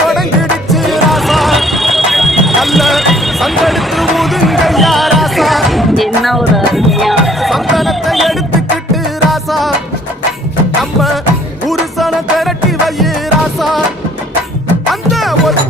தொடங்கிடுச்சு ராசா நல்ல சங்கெடுத்து ஊதுங்கய்யா ராசா என்ன ஒரு சந்தனத்தை எடுத்துக்கிட்டு ராசா நம்ம புருஷனை திரட்டி வையே ராசா அந்த ஒரு